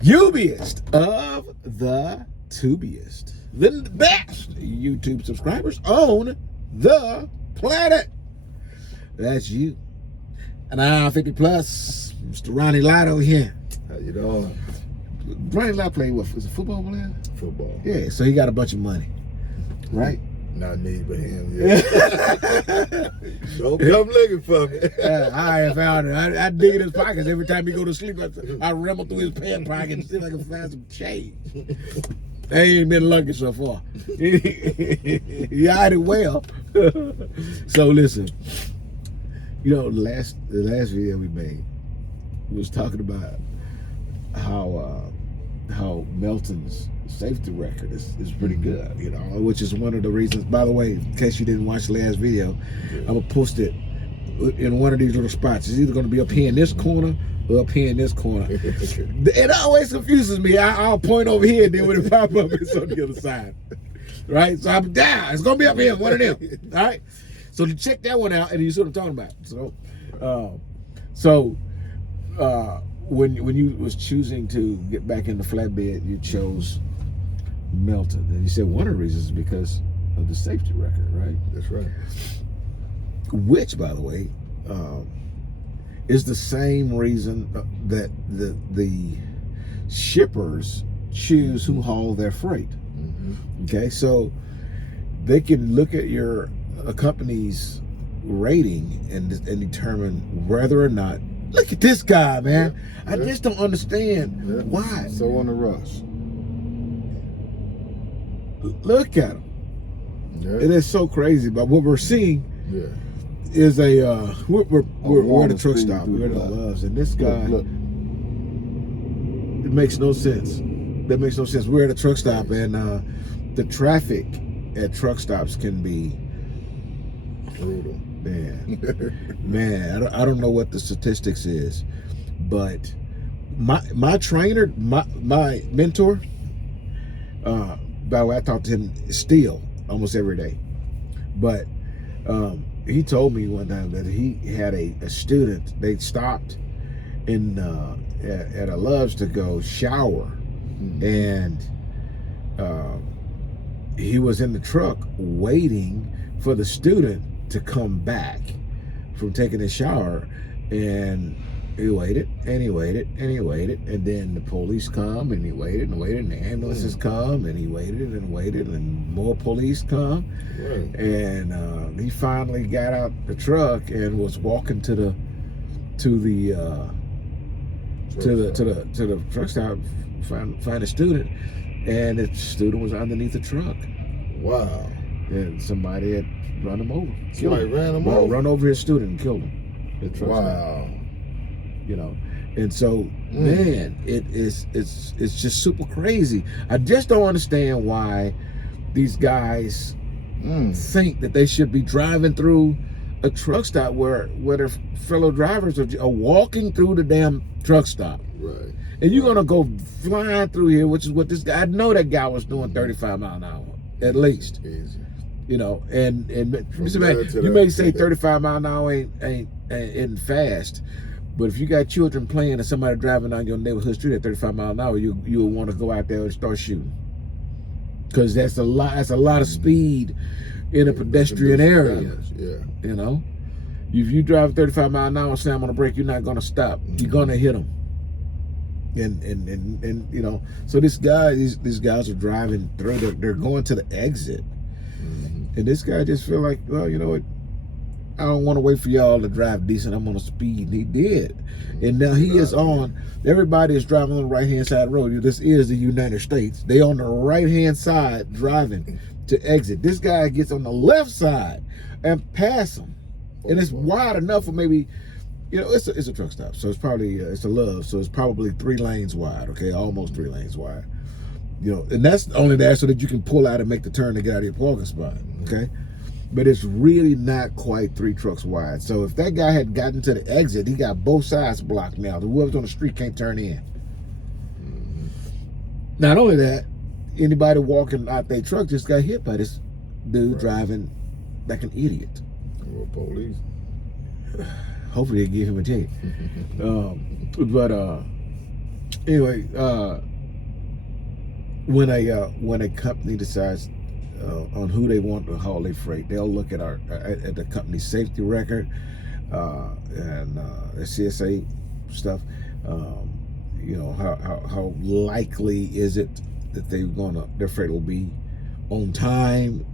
Ubiest of the tubiest, the best YouTube subscribers on the planet. That's you. And I'm 50 plus, Mr. Ronnie Lotto here. How you doing? Ronnie Lotto played what? Was a football player? Football. Yeah, so he got a bunch of money, right? Not me, but him. Yeah. Don't come looking for me. I found it. I dig in his pockets every time he go to sleep. I ramble through his pant pocket and see if I can find some change. They ain't been lucky so far. He hide it well. So listen, you know, the last video we made, we was talking about how Melton's safety record is pretty good, you know, which is one of the reasons. By the way, in case you didn't watch the last video, I'm gonna post it in one of these little spots. It's either gonna be up here in this corner or up here in this corner. It always confuses me. I'll point over here, and then when it pop up, it's on the other side, right? So I'm down. It's gonna be up here, one of them. All right. So to check that one out, and you see what I'm talking about. So, when you was choosing to get back in the flatbed, you chose Melton, and you said one of the reasons is because of the safety record, right? That's right. Which, by the way, is the same reason that the shippers choose who haul their freight. Mm-hmm. Okay, so they can look at your company's rating and determine whether or not. Look at this guy, man. Yeah. I just don't understand why. So on the rush. Look at him. Yeah. It is so crazy. But what we're seeing is we're at a truck stop. We're at the Loves, and this guy. Look. It makes no sense. That makes no sense. We're at a truck stop, and the traffic at truck stops can be brutal. Man, I don't know what the statistics is, but my trainer, my mentor, by the way, I talk to him still almost every day, but he told me one time that he had a student. They stopped in at a Love's to go shower, and he was in the truck waiting for the student to come back from taking a shower, and he waited and he waited and he waited, and then the police come, and he waited and waited, and the ambulances come, and he waited and waited, and more police come, and he finally got out the truck and was walking to the truck stop, find a student, and the student was underneath the truck. Wow. And somebody had run him over. Somebody ran him over? Run over his student and killed him. Wow. You know, and so, man, it's just super crazy. I just don't understand why these guys think that they should be driving through a truck stop where their fellow drivers are walking through the damn truck stop. Right. And you're gonna go flying through here, which is what this guy. I know that guy was doing 35 miles an hour at least. Easy. You know, and you may say 35 miles an hour ain't fast, but if you got children playing and somebody driving on your neighborhood street at 35 miles an hour, you'll want to go out there and start shooting, because that's a lot of speed in a pedestrian area. Yeah. You know, if you drive 35 miles an hour, slam on the brake, you're not gonna stop. You're gonna hit them. And you know, so these guys are driving through. They're going to the exit. And this guy just feel like, well, you know what? I don't want to wait for y'all to drive decent. I'm on a speed. And he did. And now he is on. Everybody is driving on the right-hand side of the road. This is the United States. They on the right-hand side driving to exit. This guy gets on the left side and pass him. And it's wide enough for maybe, you know, it's a truck stop. So it's probably, it's a Love. So it's probably 3 lanes wide, okay? Almost 3 lanes wide. You know, and that's only there so that you can pull out and make the turn to get out of your parking spot, okay? But it's really not quite 3 trucks wide. So if that guy had gotten to the exit, he got both sides blocked now. Whoever's on the street can't turn in. Not only that, anybody walking out their truck just got hit by this dude driving like an idiot. Well, police. Hopefully they give him a ticket. Anyway, when a company decides on who they want to haul their freight, they'll look at at the company's safety record and the CSA stuff. You know, how likely is it that their freight will be on time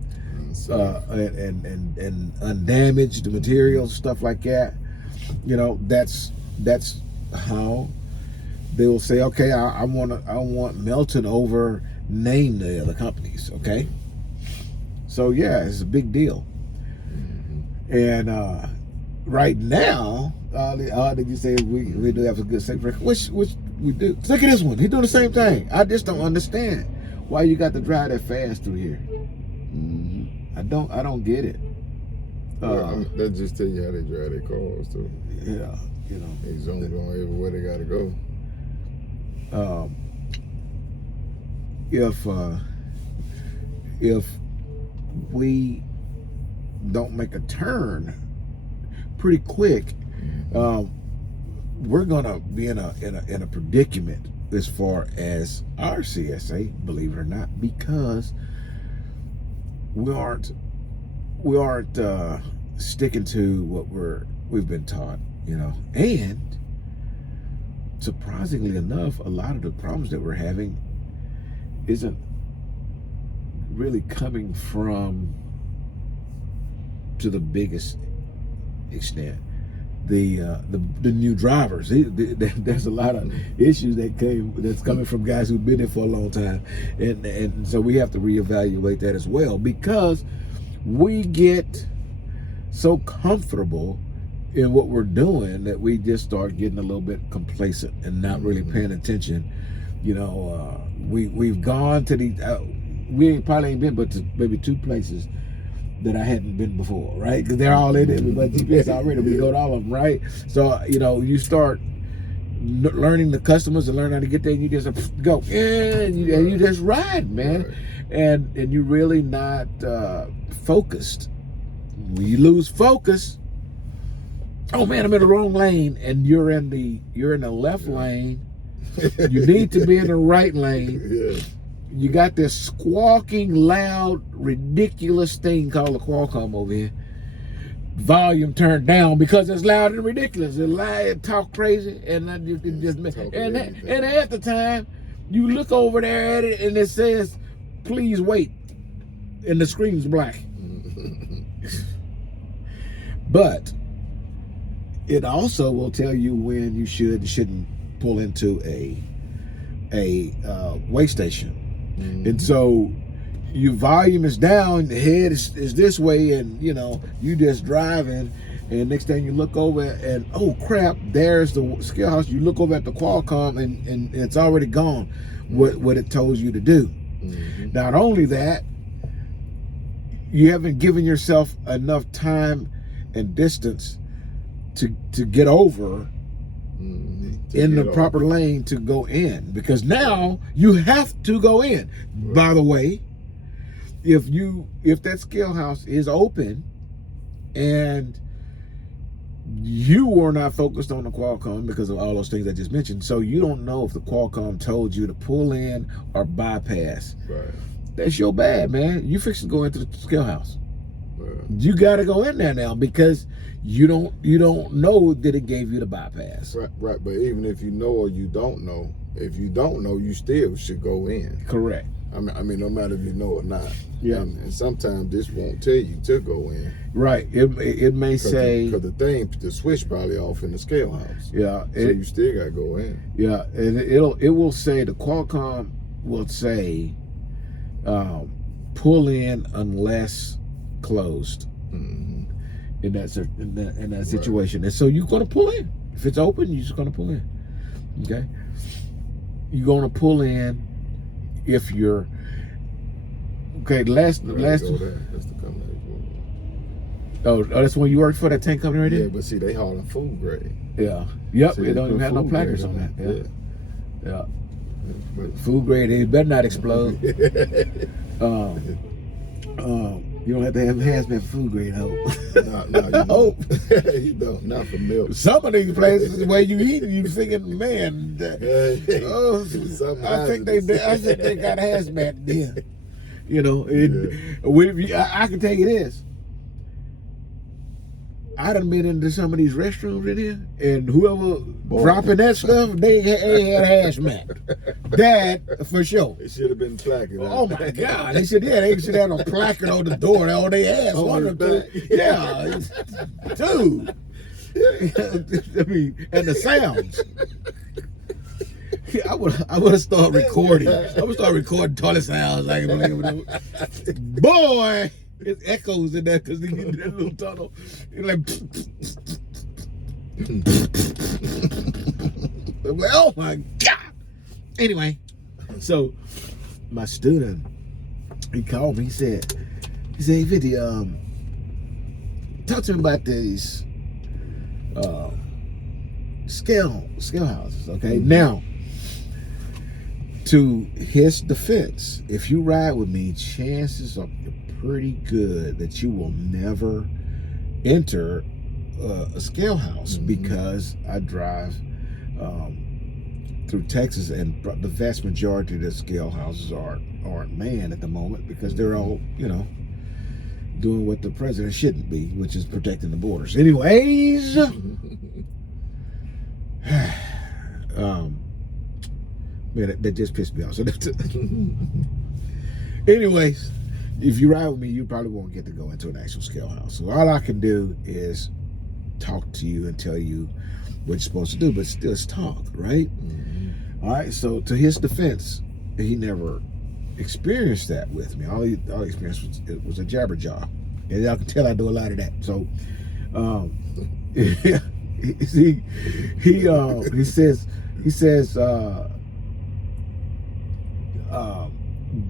and undamaged materials, stuff like that. You know, that's how they will say, okay, I want Melton over name the other companies. Okay, so yeah, it's a big deal. And right now, all that you say we do have a good safety record, which we do. Look at this one; he's doing the same thing. I just don't understand why you got to drive that fast through here. I don't get it. That just tell you how they drive their cars too. Yeah, you know, they zone going everywhere they gotta go. If we don't make a turn pretty quick, we're gonna be in a predicament as far as our CSA, believe it or not, because we aren't sticking to what we've been taught, you know. And surprisingly enough, a lot of the problems that we're having isn't really coming from, to the biggest extent, the new drivers. There's a lot of issues that's coming from guys who've been there for a long time, and so we have to reevaluate that as well, because we get so comfortable in what we're doing that we just start getting a little bit complacent and not really paying attention. You know, we've gone to these. We probably ain't been but to maybe 2 places that I hadn't been before, right? Because they're all in it with my GPS already. We go to all of them, right? So, you know, you start learning the customers and learn how to get there, and you just go, and you just ride, man. Right. And you're really not focused. When you lose focus, oh man, I'm in the wrong lane, and you're in the left lane. You need to be in the right lane. Yeah. You got this squawking, loud, ridiculous thing called a Qualcomm over here. Volume turned down because it's loud and ridiculous. It lie, it talk crazy, and and at the time, you look over there at it and it says, "Please wait," and the screen's black. But it also will tell you when you should and shouldn't pull into a way station. And so your volume is down, the head is this way, and you know, you just driving, and next thing you look over and oh crap, there's the scale house. You look over at the Qualcomm and it's already gone what it told you to do. Not only that, you haven't given yourself enough time and distance to get over in the proper lane to go in, because now you have to go in. Right. By the way, if that scale house is open and you were not focused on the Qualcomm because of all those things I just mentioned, so you don't know if the Qualcomm told you to pull in or bypass. Right. That's your bad, man. You fix to go into the scale house. Right. You got to go in there now because you don't know that it gave you the bypass. Right. But even if you know or you don't know, if you don't know, you still should go in. Correct. I mean, no matter if you know or not. Yeah. And sometimes this won't tell you to go in. Right. It may say, because the switch probably off in the scale house. Yeah. So you still got to go in. Yeah, and it will say, the Qualcomm will say, pull in unless closed. In that situation. And so you're going to pull in. If it's open, you're just going to pull in. Okay? You're going to pull in if you're... Okay, last That's the company. Oh, that's the one you worked for, that tank company right there? Yeah, but see, they hauling food grade. Yeah. Yep, See, they don't even have no placards on that. Yeah. But food grade, it better not explode. You don't have to have hazmat food grade hope. No, you Hope. You don't. Not for milk. Some of these places where you eat, you thinking, man, oh, I think they got hazmat there. You know, I can tell you this. I done been into some of these restrooms in here, and whoever dropping that stuff, they had hazmat. That for sure. It should have been placard. Oh my God! They should have a placard on the door. All they asked, yeah, dude. I mean, and the sounds. I would start recording. I would start recording toilet sounds like, boy. It echoes in there because they get in that little tunnel. You're like, I'm like, oh my God. Anyway, so my student, he called me. He said, hey, Vinny, talk to me about these scale houses. Okay, now. To his defense, if you ride with me, chances are pretty good that you will never enter a scale house because I drive through Texas, and the vast majority of the scale houses aren't manned at the moment because they're all, you know, doing what the president shouldn't be, which is protecting the borders. Anyways, man, that just pissed me off. So anyways, if you ride with me, you probably won't get to go into an actual scale house. So all I can do is talk to you and tell you what you're supposed to do, but still it's talk, right? All right, so to his defense, he never experienced that with me. All he experienced was a jabberjaw. And y'all can tell I do a lot of that. So he says,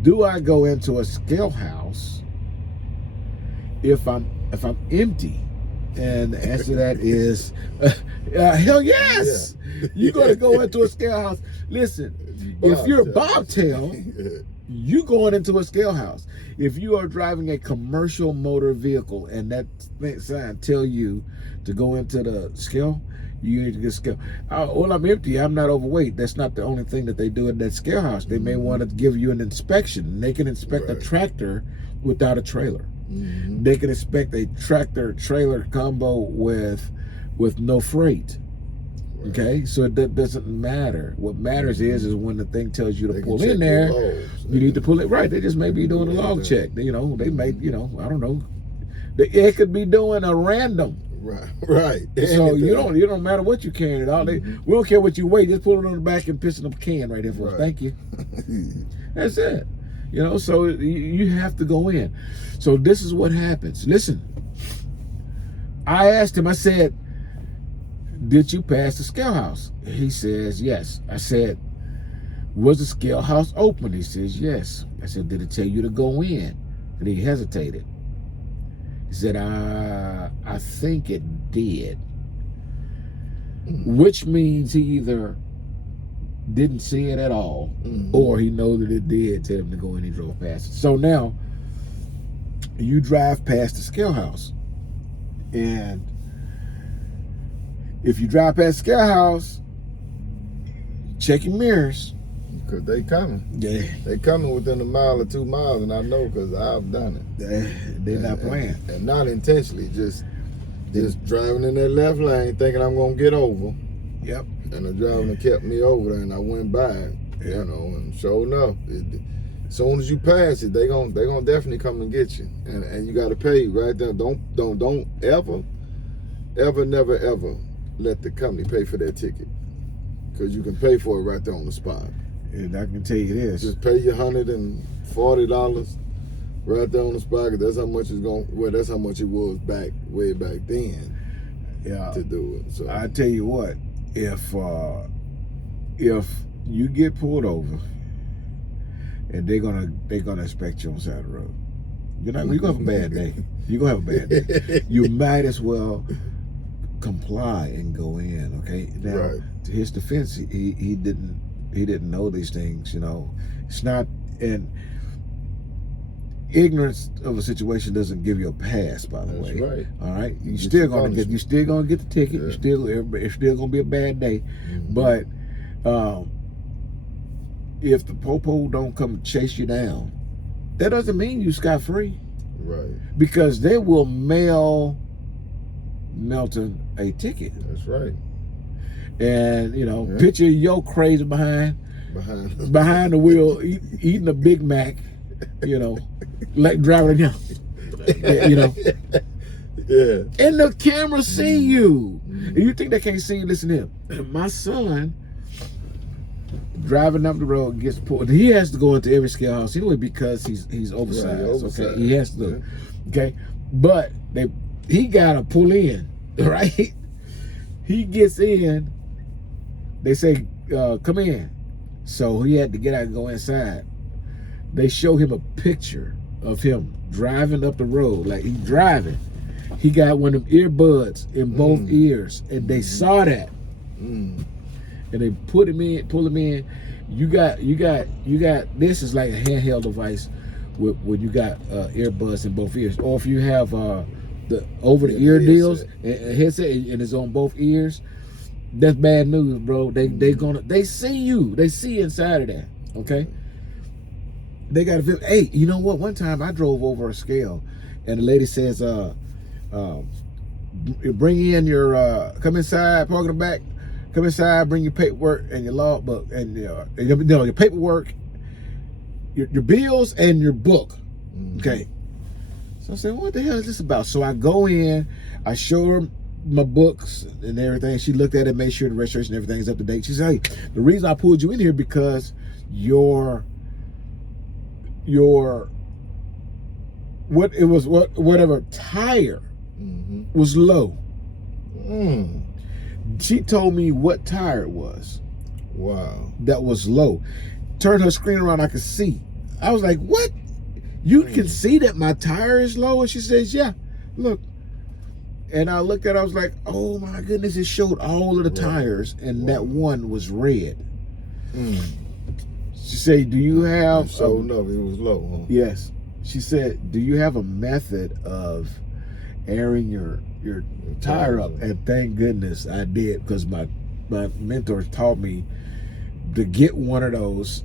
do I go into a scale house if I'm empty? And the answer to that is hell yes. Yeah. You're going to go into a scale house. Listen, if you're a bobtail, you going into a scale house. If you are driving a commercial motor vehicle and that sign tell you to go into the scale, you need to get scale. Well, I'm empty. I'm not overweight. That's not the only thing that they do in that scale house. They may want to give you an inspection. They can inspect a tractor without a trailer. They can inspect a tractor-trailer combo with no freight. Okay, so that doesn't matter. What matters is when the thing tells you to pull in there, you need to pull it right. They just may be doing a log check. You know, they may, you know, I don't know. It could be doing a random. Right. So you don't matter what you carrying at all. We don't care what you weigh. Just pull it on the back and piss in a can right there for us. Thank you. That's it. You know, so you have to go in. So this is what happens. Listen, I asked him, I said, did you pass the scale house? He says, yes. I said, was the scale house open? He says, yes. I said, did it tell you to go in? And he hesitated. He said, I think it did. Which means he either didn't see it at all, or he knows that it did tell him to go in. He drove past it. So now you drive past the scale house, and if you drive past the scale house, check your mirrors. Because they coming. Yeah. They coming within a mile or 2 miles, and I know because I've done it. They're not playing. And not intentionally, just driving in that left lane thinking I'm going to get over. Yep. And the driver kept me over there, and I went by, you know, and sure enough, as soon as you pass it, they gonna definitely come and get you. And you got to pay right there. Don't ever, never, ever let the company pay for that ticket. Because you can pay for it right there on the spot. And I can tell you this. Just pay your $140 right there on the spot. Cause that's how much it's going. Well, that's how much it was way back then. Yeah. To do it. So I tell you what, if you get pulled over, and they're gonna inspect you on the side of the road, you're gonna have a bad day. You're gonna have a bad day. You might as well comply and go in. Okay. Now, to his defense, he didn't know these things. You know, it's not. And ignorance of a situation doesn't give you a pass, by the way. Right. All right, you're still gonna get the ticket. Yeah. It's still gonna be a bad day, but if the popo don't come chase you down, that doesn't mean you scot free. Right. Because they will mail Melton a ticket. That's right. And picture yo crazy behind the wheel, eating a Big Mac, like driving down, Yeah. and the camera see you. And you think they can't see you? Listen to him. My son driving up the road gets pulled. He has to go into every scale house anyway because he's oversized. Okay, he has to. Okay, but he gotta pull in, right? He gets in. They say, come in. So he had to get out and go inside. They show him a picture of him driving up the road, like he's driving. He got one of them earbuds in both ears, and they saw that. And they pull him in. You got this is like a handheld device when you got earbuds in both ears. Or if you have the over the ear deals, a headset, and it's on both ears. That's bad news, bro. They see you. They see inside of that. Okay. They got to. Hey, you know what? One time I drove over a scale, and the lady says, "Bring in your come inside, park in the back. Come inside, bring your paperwork and your logbook and your paperwork, your bills and your book." Okay. So I said, "What the hell is this about?" So I go in, I show her my books and everything. She looked at it, made sure the registration and everything is up to date. She said, "Hey, the reason I pulled you in here because your whatever tire was low." She told me what tire it was. Wow. That was low. Turned her screen around, I could see. I was like, "What? You can see that my tire is low?" And she says, "Yeah, look." And I looked at it, I was like, "Oh my goodness," it showed all of the tires, and that one was red. She said, "Do you have..." So no, it was low, huh? Yes. She said, "Do you have a method of airing your tire up?" And thank goodness I did, because my mentors taught me to get one of those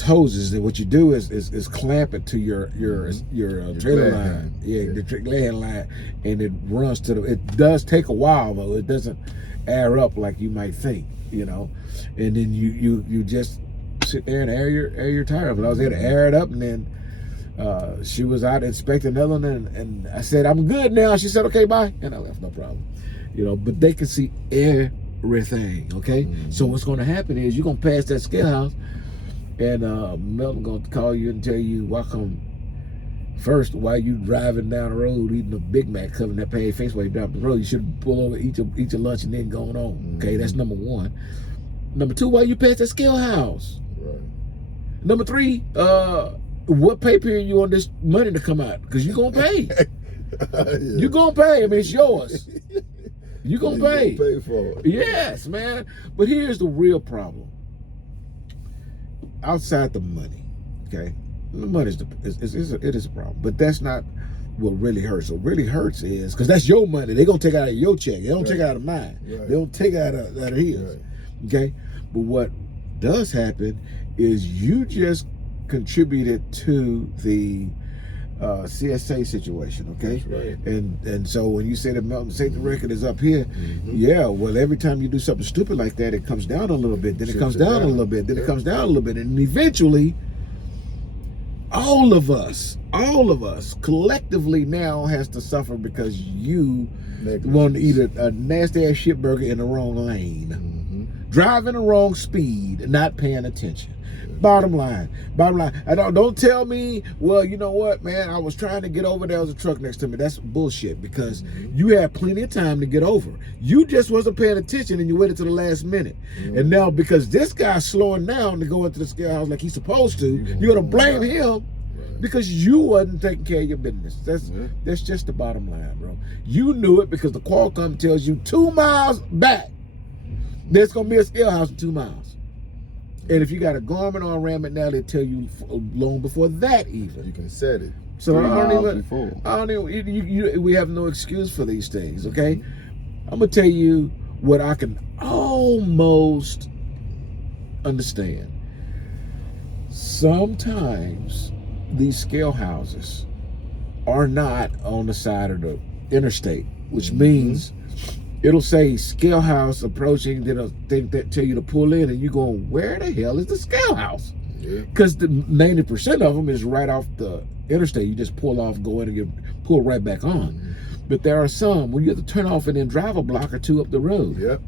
hoses, and what you do is clamp it to your trailer line, the glad line, and it runs to the. It does take a while though. It doesn't air up like you might think, and then you just sit there and air your tire up. And I was there to air it up, and then she was out inspecting another one, and I said, "I'm good now." She said, "Okay, bye," and I left, no problem. But they can see everything, okay? So what's going to happen is you're going to pass that scale house, and Melton going to call you and tell you, first, while you driving down the road eating a Big Mac, covering that paved face while you driving the road, you should pull over, eat your lunch, and then going on, okay? That's number one. Number two, while you pass that scale house. Right. Number three, what pay period you on this money to come out? Because you're going to pay. You're going to pay. I mean, it's yours. You're going to pay. Pay for it. Yes, man. But here's the real problem. Outside the money, okay? The money is a problem. But that's not what really hurts. What really hurts is, because that's your money. They're going to take it out of your check. They don't take it out of mine. They don't take it out of his. Okay? But what does happen is you just contributed to the CSA situation, okay? That's right. And so when you say the Melton safety record is up here, yeah, well, every time you do something stupid like that, it comes down a little bit, then it comes down a little bit, then it comes down a little bit, and eventually all of us collectively now has to suffer because you want to eat a nasty ass shit burger in the wrong lane, driving the wrong speed, not paying attention. Bottom line. Don't tell me, well, you know what, man, I was trying to get over, there was a truck next to me. That's bullshit, because you had plenty of time to get over. You just wasn't paying attention, and you waited to the last minute. And now, because this guy's slowing down to go into the scale house like he's supposed to, you're gonna blame him because you wasn't taking care of your business. That's just the bottom line, bro. You knew it because the Qualcomm tells you 2 miles back there's gonna be a scale house in 2 miles. And if you got a Garmin on Ram it now, they tell you long before that even. You can set it. So I don't before. even. We have no excuse for these things. Okay, I'm gonna tell you what I can almost understand. Sometimes these scale houses are not on the side of the interstate, which means it'll say scale house approaching, then it'll tell you to pull in, and you going, where the hell is the scale house? Because the 90% of them is right off the interstate. You just pull off, go in, and get pulled right back on. But there are some where you have to turn off and then drive a block or two up the road. Yep.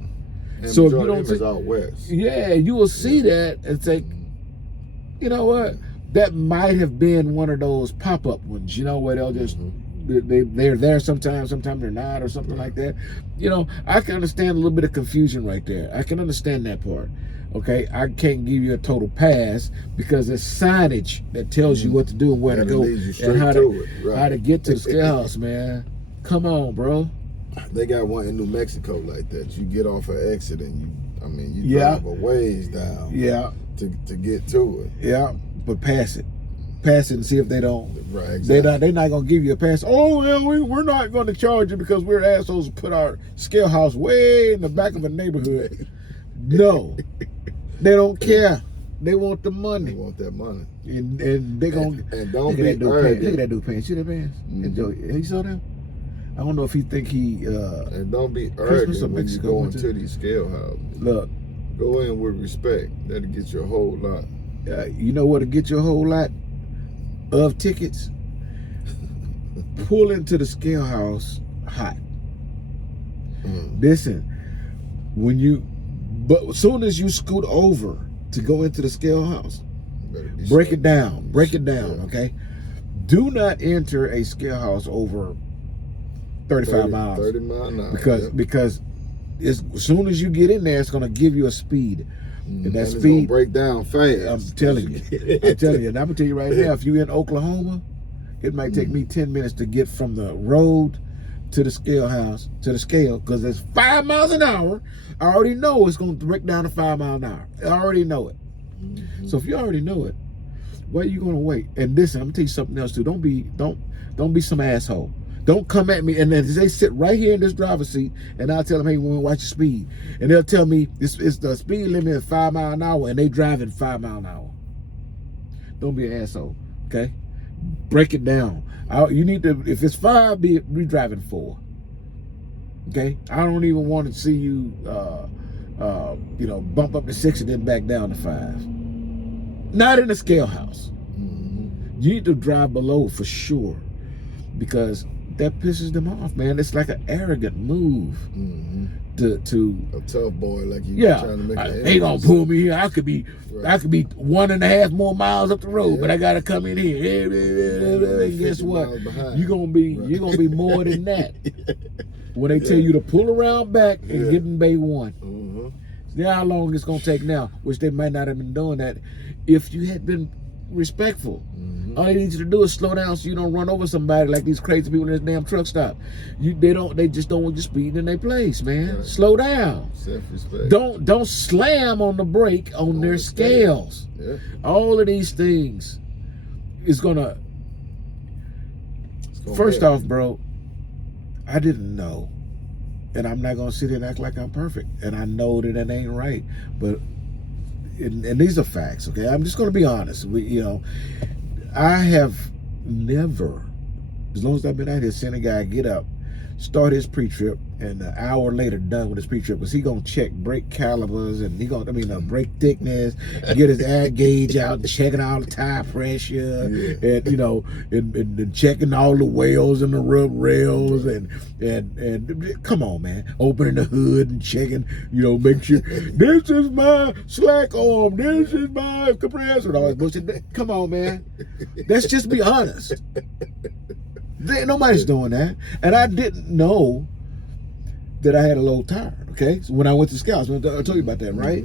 And so if you don't see, out west. Yeah, you will see that and say, you know what? That might have been one of those pop-up ones. You know where they'll just they're there sometimes they're not, or something like that. You know, I can understand a little bit of confusion right there. I can understand that part. Okay, I can't give you a total pass because there's signage that tells you what to do and where to go and how to get to the scale house, man. Come on, bro. They got one in New Mexico like that. You get off an exit and you drive a ways down. Yeah. To get to it. Yeah, but pass it and see if they don't. Right, exactly. They're not gonna give you a pass. Oh well, we're not gonna charge you because we're assholes who put our scale house way in the back of a neighborhood. No, they don't care. They want the money. They want that money. And they gonna and don't be arrogant. Look at that dude pants. See that pants? You saw them? I don't know if he think he and don't be arrogant when you go into these scale houses. Look, go in with respect. That'll get you a whole lot. You know what to get you a whole lot of tickets? Pull into the scale house hot. Listen, but as soon as you scoot over to go into the scale house, break it down, okay? Do not enter a scale house over 35 miles. 30 miles an hour. Because as soon as you get in there, it's going to give you a speed. And that speed gonna break down fast. I'm telling you. And I'm gonna tell you right now, if you're in Oklahoma, it might take me 10 minutes to get from the road to the scale house, because it's 5 miles an hour. I already know it's gonna break down to 5 miles an hour. I already know it. So if you already know it, why are you gonna wait? And listen, I'm gonna tell you something else too. Don't be some asshole. Don't come at me, and then they sit right here in this driver's seat, and I'll tell them, hey, we want to watch your speed. And they'll tell me it's the speed limit is 5 miles an hour, and they driving 5 miles an hour. Don't be an asshole, okay? Break it down. You need to, if it's 5, be driving 4. Okay? I don't even want to see you, bump up to 6 and then back down to 5. Not in the scale house. You need to drive below for sure, because that pisses them off, man. It's like an arrogant move to a tough boy like you. Yeah, trying to make they gonna pull me here. I could be 1.5 more miles up the road, but I gotta come in here. And guess what? You're gonna be more than that. When they tell you to pull around back and get in Bay 1. See how long it's gonna take now, which they might not have been doing that if you had been respectful. All they need you to do is slow down so you don't run over somebody like these crazy people in this damn truck stop. They just don't want you speeding in their place, man. Right. Slow down. Self-respect. Don't slam on the brake on their scales. Yeah. All of these things is gonna first off, bro, I didn't know. And I'm not gonna sit here and act like I'm perfect. And I know that it ain't right. But and these are facts, okay? I'm just gonna be honest. I have never, as long as I've been out here, seen a guy get up, start his pre-trip, and an hour later done with his pre-trip, because he gonna check brake calipers and brake thickness, get his air gauge out, and checking all the tire pressure, and checking all the wells and the rub rails, and come on, man, opening the hood and checking, make sure this is my slack arm, this is my compressor, and all that bullshit. Come on, man, let's just be honest. Nobody's doing that, and I didn't know that I had a low tire. Okay, so when I went to Scouts, I told you about that, right?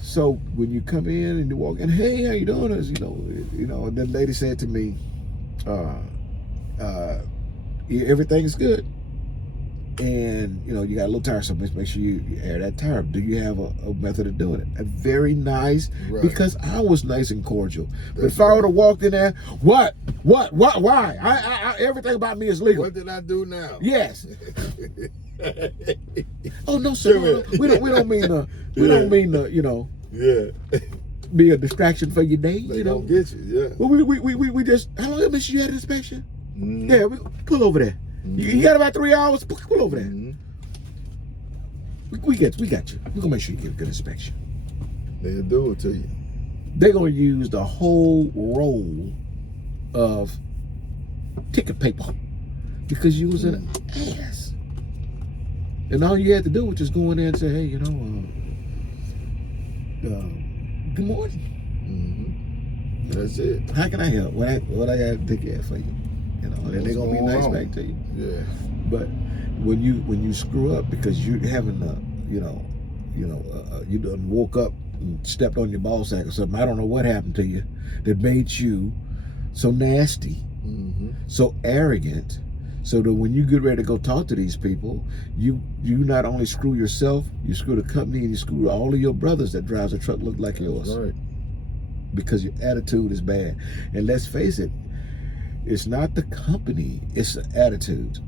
So when you come in and you walk in, hey, how you doing? And the lady said to me, everything's good. and you know you got a little tire, so make sure you air that tire. Do you have a method of doing it? A very nice, because I was nice and cordial. But if I would have walked in there, what, why? I everything about me is legal. What did I do now? Yes. Oh no, sir. We don't mean to. We don't mean to. You know. Yeah. Be a distraction for your day. They you know. Don't get you. Yeah. Well, we just. How long have you had an inspection? Mm-hmm. Yeah, we pull over there. You got about 3 hours. Pull over there. Mm-hmm. We got you. We're gonna make sure you get a good inspection. They'll do it to you. They're gonna use the whole roll of ticket paper because you was an ass. And all you had to do was just go in there and say, hey, you know, good morning. Mm-hmm. That's it. How can I help? What I got to take care of for you? You know, and they're gonna be nice back to you. Yeah. But when you screw up because you having you done woke up and stepped on your ball sack or something. I don't know what happened to you that made you so nasty, so arrogant, so that when you get ready to go talk to these people, you not only screw yourself, you screw the company, and you screw all of your brothers that drives a truck look like yours. That's right. Because your attitude is bad. And let's face it, it's not the company, it's the attitude.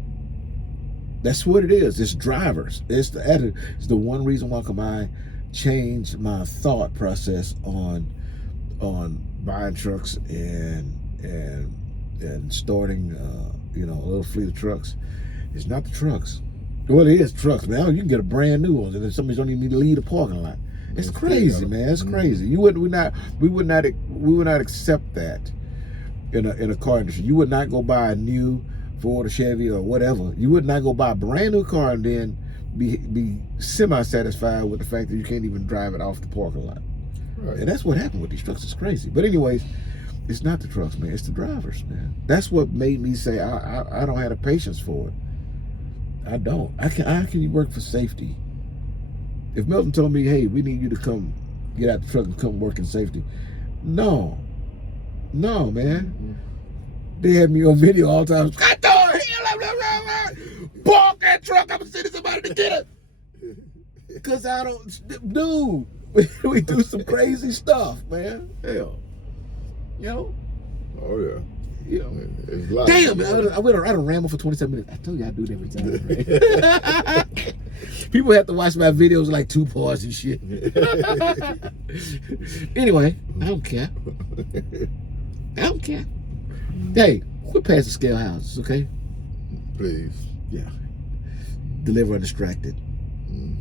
That's what it is. It's drivers. It's the attitude. It's the one reason why I changed my thought process on buying trucks and starting a little fleet of trucks. It's not the trucks. Well, it is trucks, man. You can get a brand new one, and then somebody's don't even need to leave the parking lot. It's crazy, man. It's crazy. We would not accept that in a car industry. You would not go buy a new Ford or Chevy or whatever. You would not go buy a brand new car and then be semi-satisfied with the fact that you can't even drive it off the parking lot. Right. And that's what happened with these trucks. It's crazy. But anyways, it's not the trucks, man. It's the drivers, man. That's what made me say I don't have the patience for it. I don't. How can you work for safety? If Melton told me, hey, we need you to come get out the truck and come work in safety. No, man. They had me on video all the time. Scott, park that truck. I'm sending somebody to get it. Because I don't, dude, we do some crazy stuff, man. Hell. You know? Oh, yeah. You know, damn, I don't ramble for 27 minutes. I told you I do it every time, right? People have to watch my videos like 2 parts and shit. Anyway, I don't care. Hey, quit passing scale houses, okay? Please. Yeah. Deliver undistracted.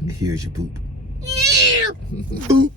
Here's your poop. Yeah. Poop.